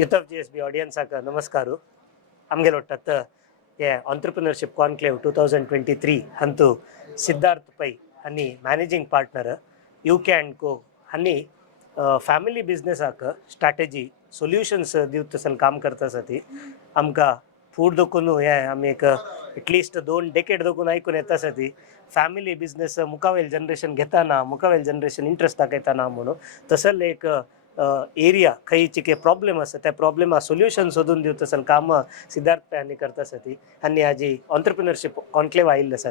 youthofgsb audience ನಮಸ್ಕಾರ ಆಮ್ಗೆಲೊಟ್ಟತ್ತ entrepreneurship conclave 2023 ಹಂತು Siddhartha pi ಅನ್ನಿ managing partner UK&CO ಅನ್ನಿ फॅमिली बिझनेस स्ट्रॅटेजी सोल्युशन्स दिवतसल काम करता सती आमकां फूड दोकून हे आमी एक एटलिस्ट 2 डेकेड दोकून आयकून येता सती फॅमिली बिझनेस मुखावेल जनरेशन घेताना मुखावेल जनरेशन इंट्रस्ट दाखयताना म्हणून तसल एक एरिया खंयची प्रॉब्लेम आसा त्या प्रॉब्लेमा सोल्युशन सोदून दिवतसल काम सिद्धार्थ पै आनी करता सती आनी हाजी ऑन्टरप्रिनरशिप कॉन्क्लेव आयिल्ले आसा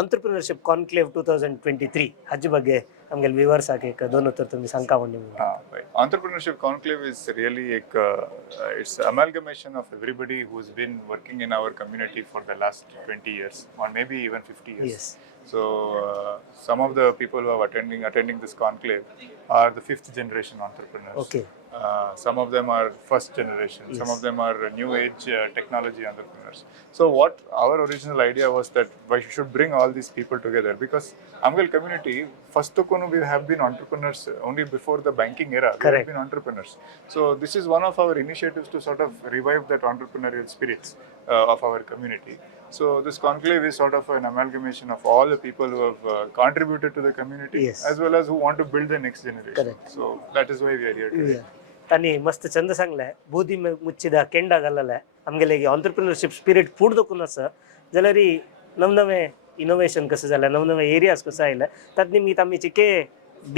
ऑन्टरप्रिनरशिप कॉन्क्लेव 2023 हाजे ಬಗ್ಗೆ आमगे व्यूअर्स एक दोन उत्तर तुम्ही सांगा म्हणून Entrepreneurship Conclave is really it's amalgamation of everybody who's been working in our community for the last 20 years or maybe even 50 years. Yes. So some of the people who are attending this conclave are the 5th generation entrepreneurs. Okay. Some of them are first generation. Yes. Some of them are new age technology entrepreneurs. So what our original idea was that we should bring all these people together because Amgal community first we have been entrepreneurs only before the banking era. Correct. We have been entrepreneurs. So this is one of our initiatives to sort of revive that entrepreneurial spirits of our community. So this conclave is sort of an amalgamation of all the people who have contributed to the community. Yes. As well as who want to build the next generation. Correct. So that is why we are here today. तानी मस्त चंद सांगले बूदी मुच्चिद Kenda घालले आमगेले entrepreneurship spirit food दोकून आसा जाल्यार नवनवे innovation कसं जालें नवनवे areas कसं आयले तात निमित्त आमी चिके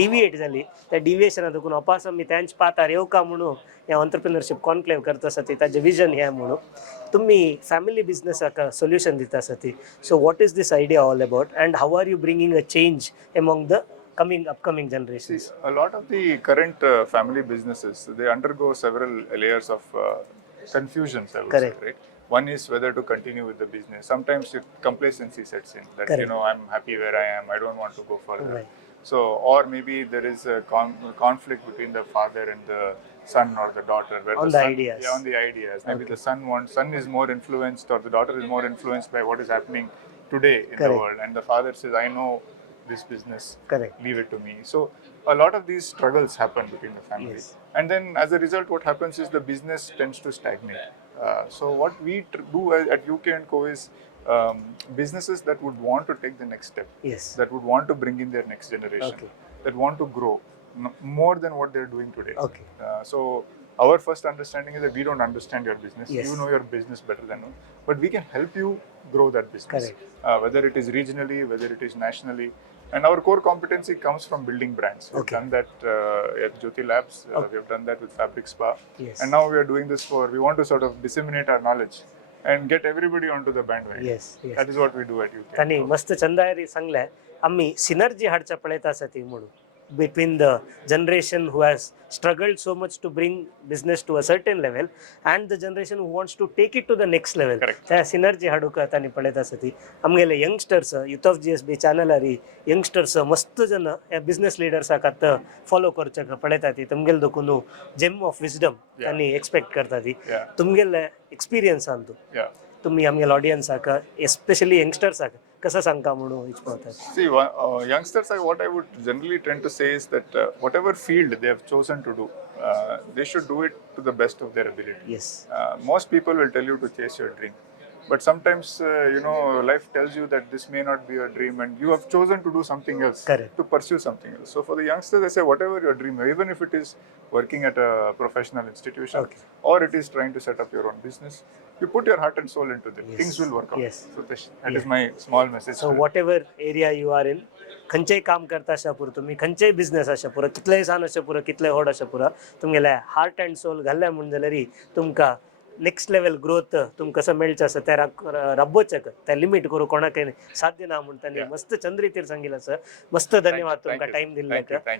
डिविएट जाली त्या डिविएशना देखून अपास आमी त्यांच पातार येवका म्हणून हे ऑन्टरप्रिनरशिप कॉन्क्लेव करता आसा ताजें विजन हें म्हणून तुम्ही फॅमिली बिझनेसाक सोल्युशन दिता आसा so what is this idea all about and how are you bringing a change among the upcoming generations? See, a lot of the current family businesses, they undergo several layers of confusions, I would Correct. say, right? One is whether to continue with the business. Sometimes complacency sets in that, Correct. I'm happy where I am, I don't want to go further. Right. So, or maybe there is a conflict between the father and the son or the daughter. Where On the son, ideas. Yeah, on the ideas. Maybe the son is more influenced or the daughter is more influenced by what is happening today in Correct. the world. And the father says, I know this business, Correct. leave it to me. So a lot of these struggles happen between the families. Yes. And then as a result what happens is the business tends to stagnate. So what we do at UK&CO is businesses that would want to take the next step, Yes. that would want to bring in their next generation, Okay. that want to grow more than what they're doing today. Okay. So our first understanding is that we don't understand your business. Yes. You know your business better than us, but we can help you grow that business. Correct. Whether it is regionally, whether it is nationally. And our core competency comes from building brands. We've Okay. done that at Jyoti Labs. Okay. We've done that with Fabric Spa. Yes. And now we are doing this we want to sort of disseminate our knowledge and get everybody onto the bandwagon. Yes, yes. That is what we do at UK. तानी मस्त चंदायरी सांगले आम्ही synergy हाडच्या पळयता आसा ती म्हणून between the generation who has struggled so much to bring business to a certain level and the generation who wants to take it to the next level. Correct. त्या synergy हाडूक तानी पळयता आसा ती आमगेले यंगस्टर्स यूथ ऑफ GSB चॅनलारी youngsters मस्त जन ह्या बिझनेस लिडर्साक आतां फॉलो करचे पळयता ती तुमगेले दोकून जेम ऑफ विजडम तांणी एक्सपेक्ट करता ती Yeah. तुमगेले एक्सपिरियन्सान Yeah. तुम्ही आमगेले ऑडियन्साक एस्पेशली यंगस्टर्साक कसं सांगता म्हणून इच्छा See, youngsters, what I would generally tend to say is that whatever field they have chosen to do, they should do it to the best of their ability. Yes. Most people will tell you to chase your dream. But sometimes, life tells you that this may not be your dream and you have chosen to do something else. Correct. To pursue something else. So for the youngsters, I say whatever your dream, even if it is working at a professional institution Okay. or it is trying to set up your own business, you put your heart and soul into it. Yes. Things will work out. Yes. So that is my small message. So whatever area you are in, खंयचेय काम करता आशा पुरो तुम्ही खंयचेय business आशा पुरो कितलेय सान आशा पुरो कितलेय व्हड आशा पुरो तुमगेले हार्ट अँड सोल घाल्ल्या म्हणून जाल्यार तुमकां नेक्स्ट लेवल ग्रोथ तुमकां कसं मेळचें आसा तें राबोवचें तें लिमीट करूं कोणाकय साध्य ना म्हणून तांणी मस्त चंद्र रितीर सांगिल्लें आसा मस्त धन्यवाद तुमकां टायम दिल्ल्याक